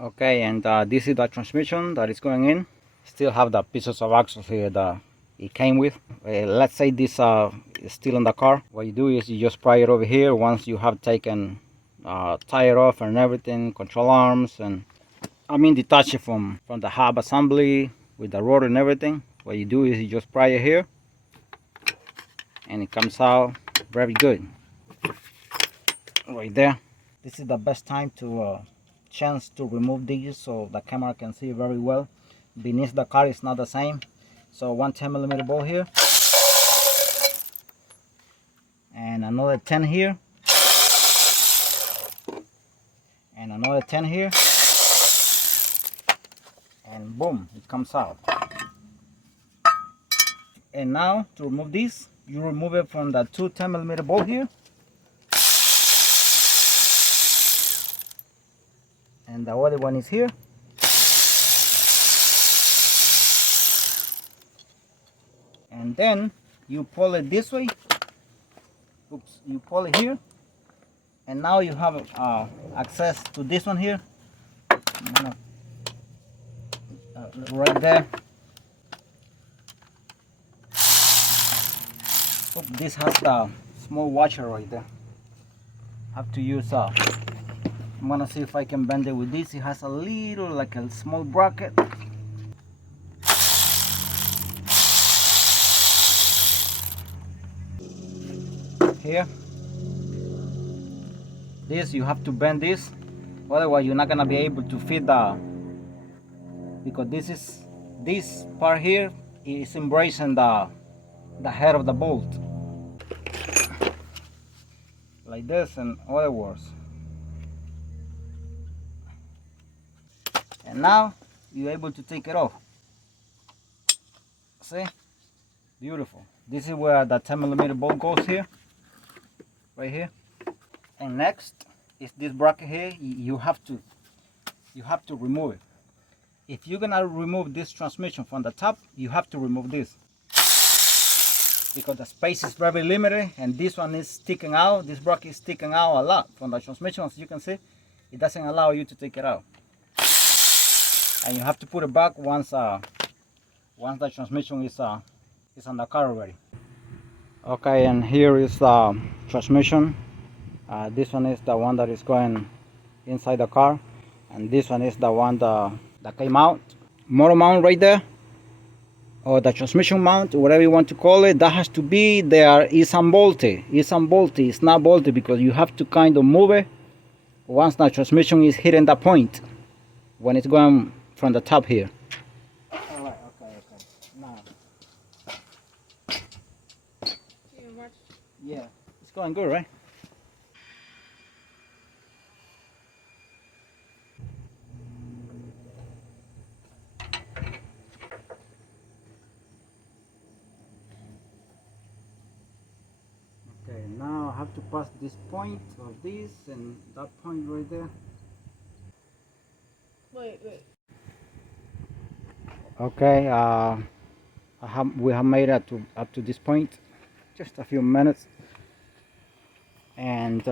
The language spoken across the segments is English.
Okay, and this is the transmission that is going in. Still have the pieces of axles here that it came with. Let's say this is still in the car. What you do is you just pry it over here once you have taken tire off and everything, control arms, and detach it from the hub assembly with the rotor and everything. What you do is you just pry it here and it comes out very good right there. This is the best time to chance to remove these so the camera can see very well. Beneath the car is not the same. So one 10mm bolt here and another 10 here and another 10 here, and boom, it comes out. And now to remove this, you remove it from the two 10mm bolt here, and the other one is here. And then you pull it this way. Oops, you pull it here, and now you have access to this one here. Right there. Oh, this has the small washer right there. Have to use I'm gonna see if I can bend it with this. It has a little, like a small bracket. Here, this you have to bend this, otherwise you're not gonna be able to fit because this part here is embracing the head of the bolt like this, in other words. And now you're able to take it off. See, beautiful. This is where the 10mm bolt goes here, right here. And next is this bracket here. You have to remove it. If you're gonna remove this transmission from the top, you have to remove this because the space is very limited, and this one is sticking out. This bracket is sticking out a lot from the transmission. As you can see, it doesn't allow you to take it out, and you have to put it back once the transmission is on the car already. Okay, and here is the transmission. This one is the one that is going inside the car, and this one is the one that came out. Motor mount right there, or the transmission mount, whatever you want to call it, that has to be there. Is unbolted. It's unbolted. It's not bolted because you have to kind of move it once the transmission is hitting that point when it's going from the top here. All right. Okay. Now. Yeah, it's going good, right? Okay, now I have to pass this point of this and that point right there. Wait. Okay, we have made it up to this point, just a few minutes. And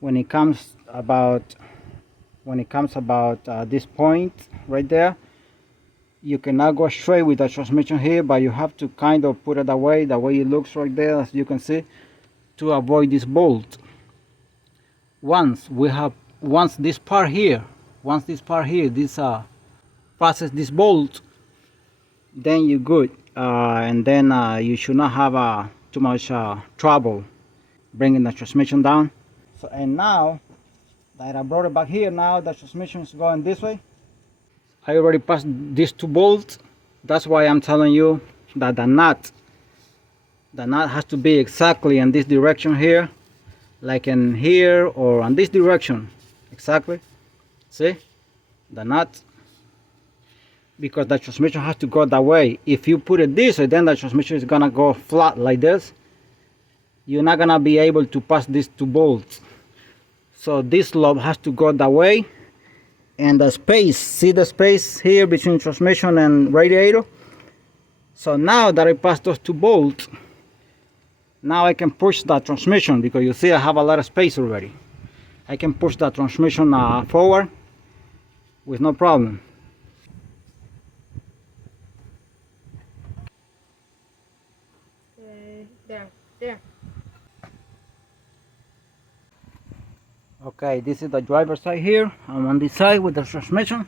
when it comes about this point right there, you cannot go straight with the transmission here, but you have to kind of put it away the way it looks right there, as you can see, to avoid this bolt. Once this part here this passes this bolt, then you're good, and then you should not have too much trouble bringing the transmission down. So, and now that I brought it back here, now the transmission is going this way. I already passed these two bolts. That's why I'm telling you that the nut has to be exactly in this direction here, like in here or in this direction, exactly. See the nut, because the transmission has to go that way. If you put it this way, then the transmission is gonna go flat like this. You're not gonna be able to pass these two bolts. So this lobe has to go that way, and the space, see the space here between transmission and radiator. So now that I passed those two bolts, now I can push the transmission, because you see I have a lot of space already. I can push the transmission forward with no problem. There. Okay, this is the driver's side here. I'm on this side with the transmission.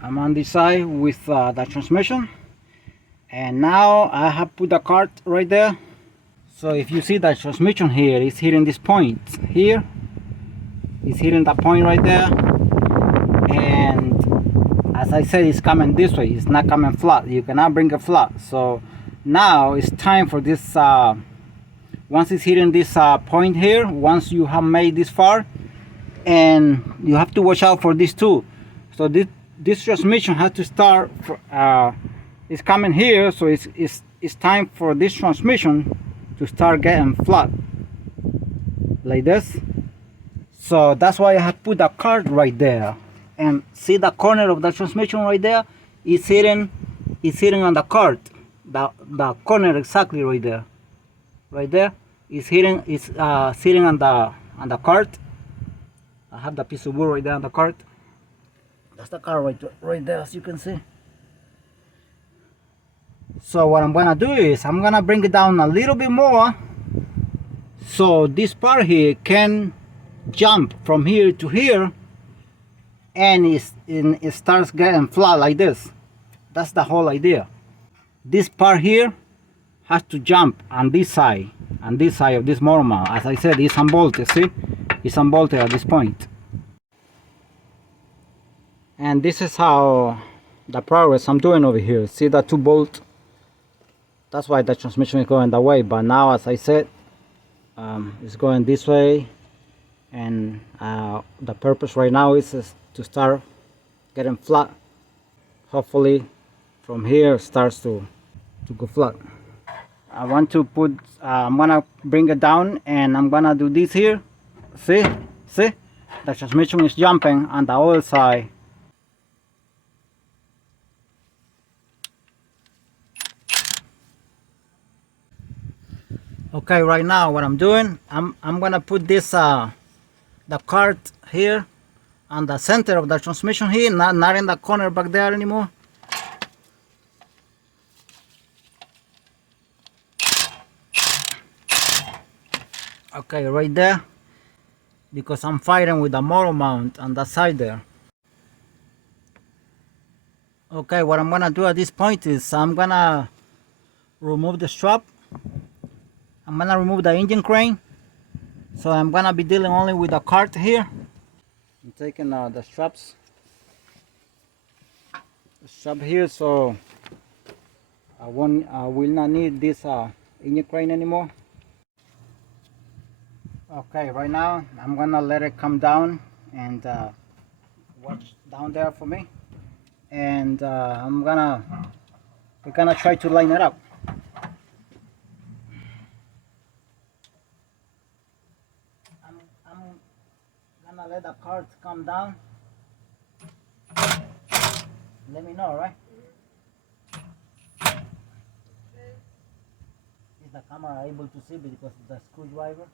I'm on this side with the transmission. And now I have put the cart right there. So if you see the transmission here, it's hitting this point here. It's hitting that point right there. And as I said, it's coming this way. It's not coming flat. You cannot bring it flat. So now it's time for this. Once it's hitting this point here, once you have made this far, and you have to watch out for this too. So this transmission has to start. It's coming here, so it's time for this transmission to start getting flat like this. So that's why I have put the card right there, and see the corner of the transmission right there. It's hitting on the card, the corner exactly right there. Right there, it's hitting. It's sitting on the cart. I have the piece of wood right there on the cart. That's the car right there, as you can see. So what I'm gonna do is I'm gonna bring it down a little bit more, so this part here can jump from here to here, and it starts getting flat like this. That's the whole idea. This part here has to jump on this side of this motor mount. As I said, it's unbolted. See, it's unbolted at this point. And this is how the progress I'm doing over here. See the 2 bolt? That's why the transmission is going that way. But now, as I said, it's going this way, and the purpose right now is to start getting flat. Hopefully from here it starts to go flat. I want to put I'm gonna bring it down, and I'm gonna do this here. See the transmission is jumping on the other side. Okay, right now what I'm doing, I'm gonna put this the cart here on the center of the transmission here, not in the corner back there anymore. Okay, right there, because I'm fighting with the motor mount on that side there. Okay, what I'm gonna do at this point is I'm gonna remove the strap. I'm gonna remove the engine crane. So I'm gonna be dealing only with the cart here. I'm taking the strap here, so I will not need this engine crane anymore. Okay, right now I'm gonna let it come down and watch down there for me, and we're gonna try to line it up. I'm gonna let the cart come down. Let me know, right? Is the camera able to see because of the screwdriver?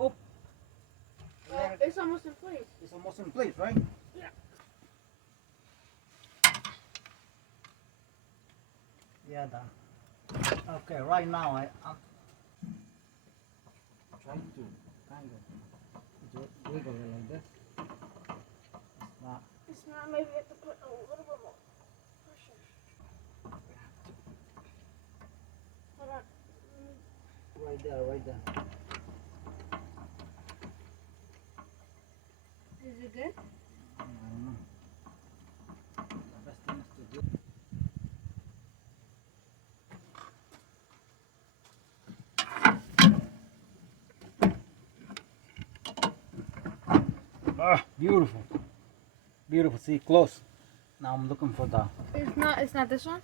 Oop. It's almost in place. It's almost in place, right? Yeah. Yeah, okay, right now I'm trying to kind of wiggle it like this. It's not. Maybe you have to put a little bit more pressure. Hold on. Right there. Is it good? I don't know. The best thing is to do. Beautiful. See, close. Now I'm looking for the. It's not this one.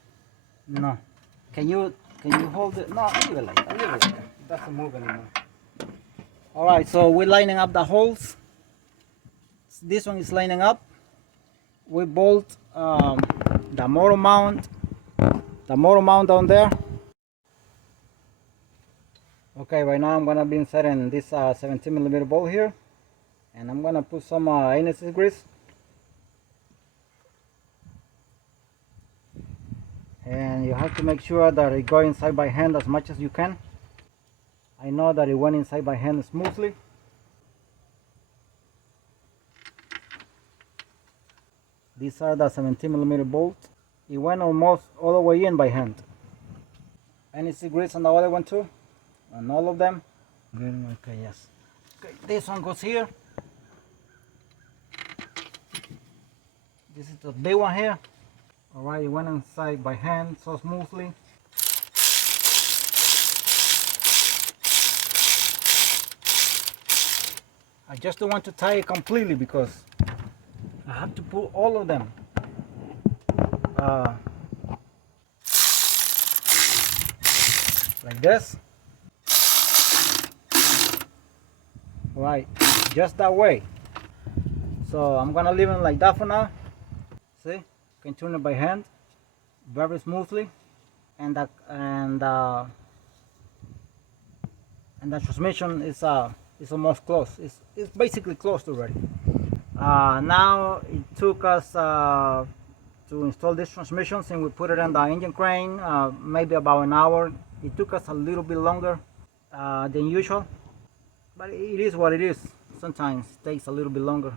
No. Can you hold it? No, leave it like that. It doesn't move anymore. All right, so we're lining up the holes. This one is lining up. We bolt the motor mount down there. Okay, right now I'm gonna be inserting this 17mm bolt here, And I'm gonna put some anise grease. And you have to make sure that it goes inside by hand as much as you can. I know that it went inside by hand smoothly. These are the 17mm bolts. It went almost all the way in by hand. Anise grease on the other one too, on all of them. Okay, yes. Okay, this one goes here. This is the big one here. Alright, it went inside by hand so smoothly. I just don't want to tie it completely because I have to put all of them. Like this. Right, just that way. So I'm gonna leave it like that for now. See, can turn it by hand very smoothly, and the transmission is almost close. It's basically closed already. Now it took us to install this transmission, since we put it on the engine crane, maybe about an hour. It took us a little bit longer than usual, but it is what it is. Sometimes it takes a little bit longer.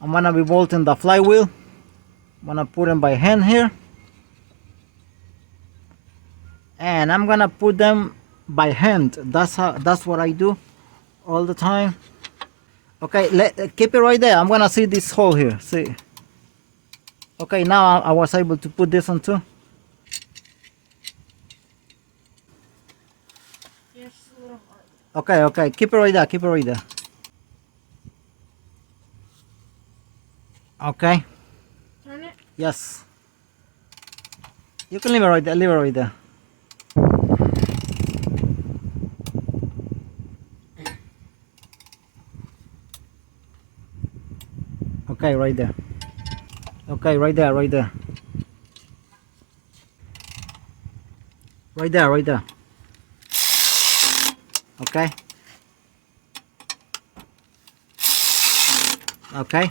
I'm gonna be bolting the flywheel. I'm gonna put them by hand here, and I'm gonna put them by hand. That's what I do all the time. Okay, keep it right there. I'm gonna see this hole here. See. Okay, now I was able to put this on too. Yes, a little hard. Okay, keep it right there. Keep it right there. Okay. Turn it. Yes. You can leave it right there. Leave it right there. Okay, right there. Okay, right there, right there. Right there, right there. Okay. Okay.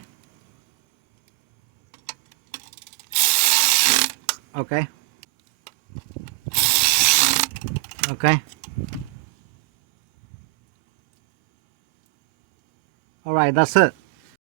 Okay. Okay. All right, that's it.